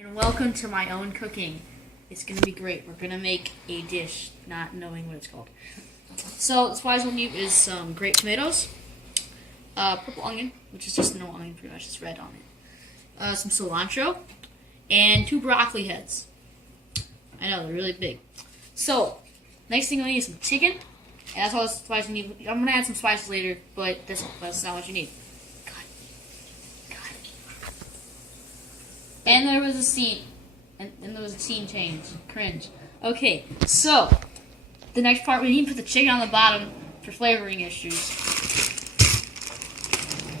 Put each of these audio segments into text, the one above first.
And welcome to my own cooking. It's gonna be great. We're gonna make a dish, not knowing what it's called. So the supplies we'll need is some grape tomatoes, purple onion, which is just a normal onion, pretty much just red on it. Some cilantro, and 2 broccoli heads. I know they're really big. So next thing we need is some chicken, and that's all the supplies we need. I'm gonna add some spices later, but that's not what you need. And there was a scene, and there was a scene change. Cringe. Okay, so the next part, we need to put the chicken on the bottom for flavoring issues.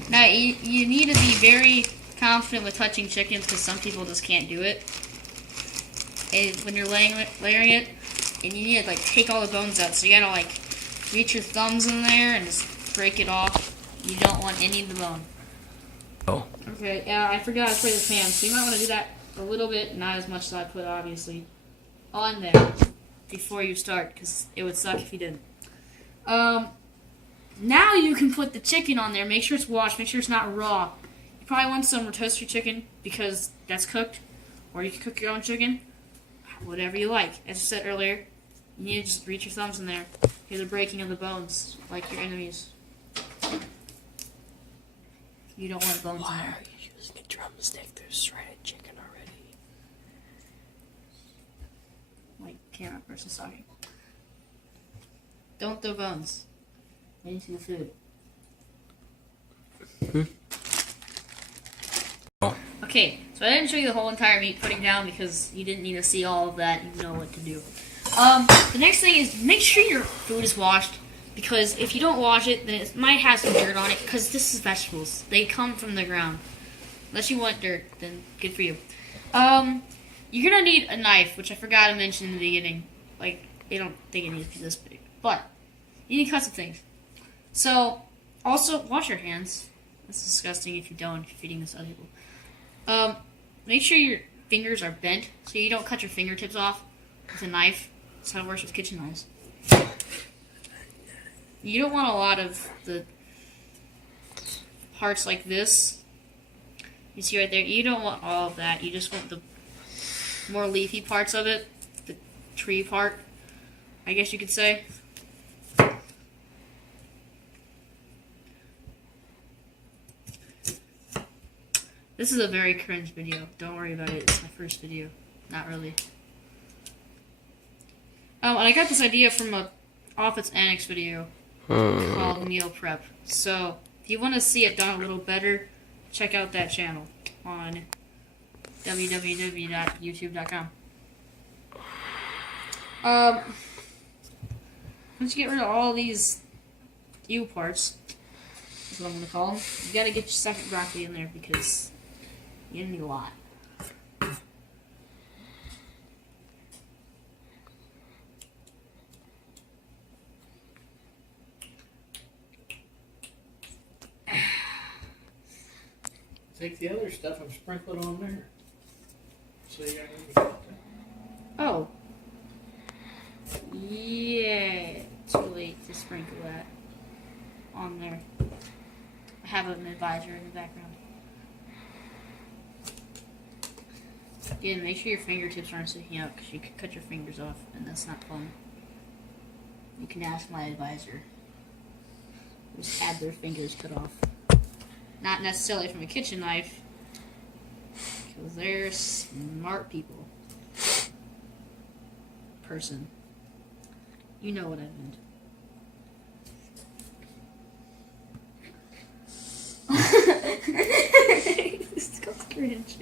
Now, you need to be very confident with touching chicken because some people just can't do it. And when you're layering it, and you need to like take all the bones out, so you gotta like reach your thumbs in there and just break it off. You don't want any of the bone. Oh. Okay, I forgot to spray the pan, so you might want to do that a little bit, not as much as I put, obviously, on there before you start, because it would suck if you didn't. Now you can put the chicken on there. Make sure it's washed. Make sure it's not raw. You probably want some rotisserie chicken because that's cooked, or you can cook your own chicken, whatever you like. As I said earlier, you need to just reach your thumbs in there. Hear the breaking of the bones, like your enemies. You don't want bones in there. Why are you using a drumstick? There's shredded chicken already. Like, camera person's talking. Don't throw bones into the food. Oh. Okay, so I didn't show you the whole entire meat putting down because you didn't need to see all of that. You know what to do. The next thing is make sure your food is washed. Because if you don't wash it, then it might have some dirt on it. Because this is vegetables. They come from the ground. Unless you want dirt, then good for you. You're going to need a knife, which I forgot to mention in the beginning. Like, they don't think it needs to be this big. But, you need to cut some things. So, also, wash your hands. That's disgusting if you don't, if you're feeding this to other people. Make sure your fingers are bent, so you don't cut your fingertips off with a knife. That's how it works with kitchen knives. You don't want a lot of the parts like this. You see right there? You don't want all of that. You just want the more leafy parts of it. The tree part, I guess you could say. This is a very cringe video. Don't worry about it. It's my first video. Not really. And I got this idea from a Office Antics video called Meal Prep. So, if you want to see it done a little better, check out that channel on www.youtube.com. Once you get rid of all these ew parts, that's what I'm going to call them, you got to get your second broccoli in there because you're going to need a lot. Take the other stuff and sprinkle it on there. So you got Oh. Yeah. Too late to sprinkle that on there. I have an advisor in the background. Again, make sure your fingertips aren't sticking out because you could cut your fingers off and that's not fun. You can ask my advisor. Just had their fingers cut off. Not necessarily from a kitchen knife, because they're smart people. Person. You know what I meant. This is called cringe.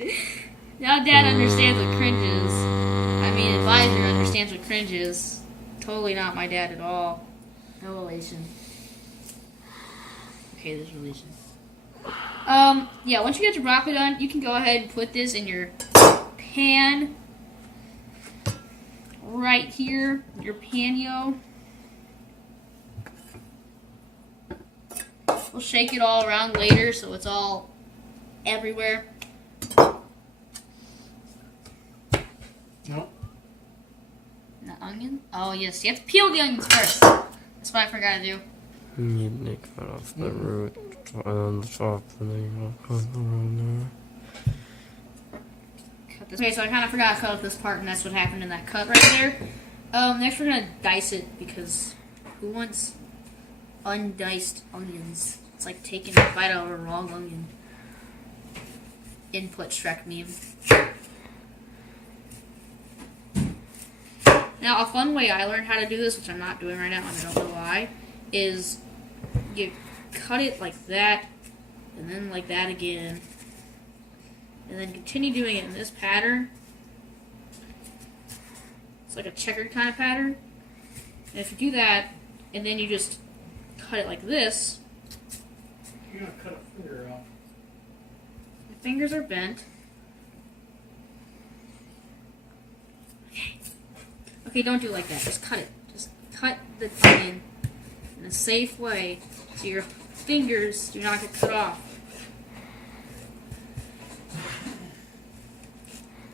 Now Dad understands what cringe is. I mean, advisor understands what cringe is. Totally not my dad at all. No relation. Okay, there's relation. Yeah, once you get your broccoli done, you can go ahead and put this in your pan right here, your panio. We'll shake it all around later so it's all everywhere. No. The onion? Oh, yes, you have to peel the onions first. That's what I forgot to do. You cut off the root on the top and then you cut the root there. Cut cut this. Okay, so I kind of forgot to cut up this part, and that's what happened in that cut right there. Next we're gonna dice it because who wants undiced onions? It's like taking a bite out of a raw onion. Input Shrek meme. Now, a fun way I learned how to do this, which I'm not doing right now, and I don't know why, is you cut it like that, and then like that again, and then continue doing it in this pattern. It's like a checkered kind of pattern. And if you do that, and then you just cut it like this, You're gonna cut a finger off. the fingers are bent. Okay, don't do it like that. Just cut it. Just cut the onion in a safe way so your fingers do not get cut off.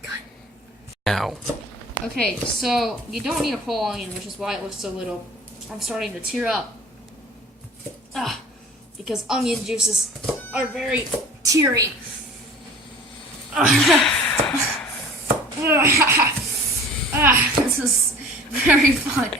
Cut. Now. Okay, so you don't need a whole onion, which is why it looks so little. I'm starting to tear up. Because onion juices are very teary. This is very fun.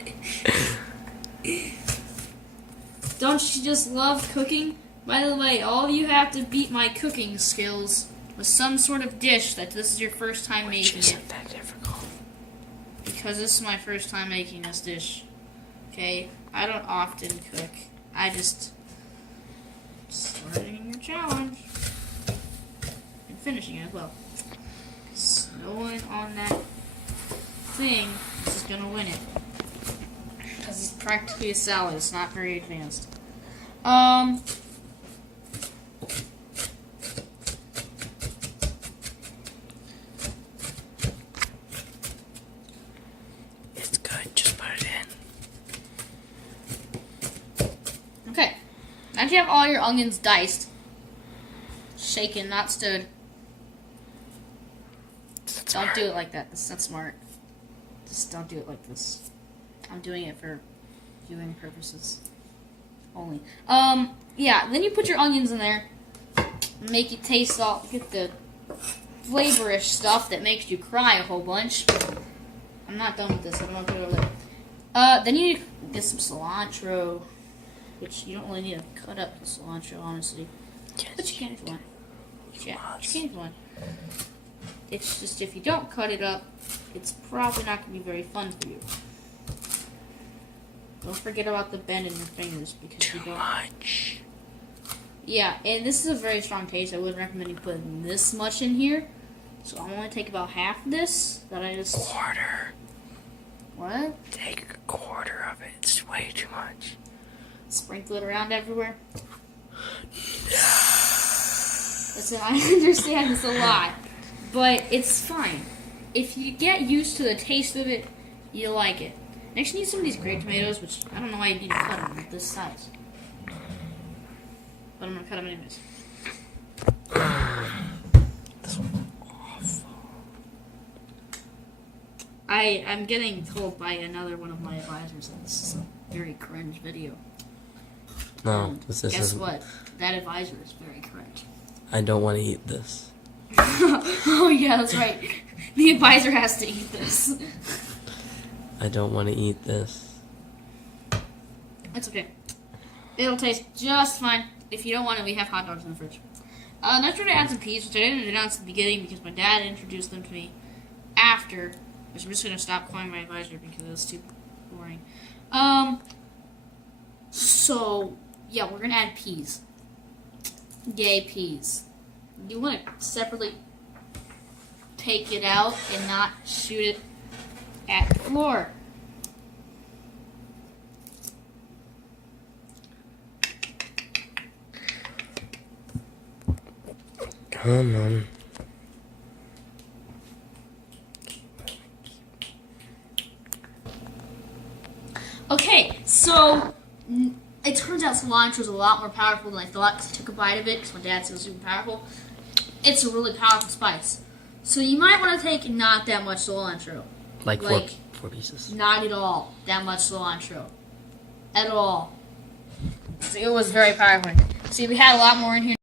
Don't you just love cooking? By the way, all you have to beat my cooking skills with some sort of dish that this is your first time making it. Isn't that difficult? Because this is my first time making this dish. Okay? I don't often cook. I just starting your challenge. And finishing it as well. So no one on that thing is just gonna win it. Because it's practically a salad. It's not very advanced. It's good. Just put it in. Okay. Now that you have all your onions diced, shaken, not stirred. Don't do it like that. That's not smart. Just don't do it like this. I'm doing it for viewing purposes only. Yeah, then you put your onions in there. Make it taste all, get the flavorish stuff that makes you cry a whole bunch. I'm not done with this. I don't want to put it over there. Then you get some cilantro, which you don't really need to cut up the cilantro, honestly. But you can if you want. Yeah, you can if you want. It's just if you don't cut it up, it's probably not going to be very fun for you. Don't forget about the bend in your fingers because you don't. Too much. Yeah, and this is a very strong taste. I wouldn't recommend you putting this much in here. So I'm going to take about half of this that I just. Quarter. What? Take a quarter of it. It's way too much. Sprinkle it around everywhere. Listen, I understand it's a lot, but it's fine. If you get used to the taste of it, you like it. Next, you need some of these grape tomatoes, which I don't know why you need to cut them at this size. But I'm going to cut them anyways. This one's awful. I'm getting told by another one of my advisors that this is a very cringe video. No, And this guess isn't. what? That advisor is very cringe. I don't want to eat this. Oh yeah, that's right. The advisor has to eat this. I don't want to eat this. It's okay. It'll taste just fine. If you don't want it, we have hot dogs in the fridge. Next we're going to add some peas, which I didn't announce at the beginning because my dad introduced them to me after. Which I'm just going to stop calling my advisor because it was too boring. So, yeah, we're going to add peas. Yay, peas. You want to separately take it out and not shoot it at the floor. Come on. Okay, so it turns out cilantro is a lot more powerful than I thought because I took a bite of it because my dad said it was super powerful. It's a really powerful spice. So you might want to take not that much cilantro. Like Like- four pieces. Not at all that much cilantro. At all. So it was very powerful. See, we had a lot more in here.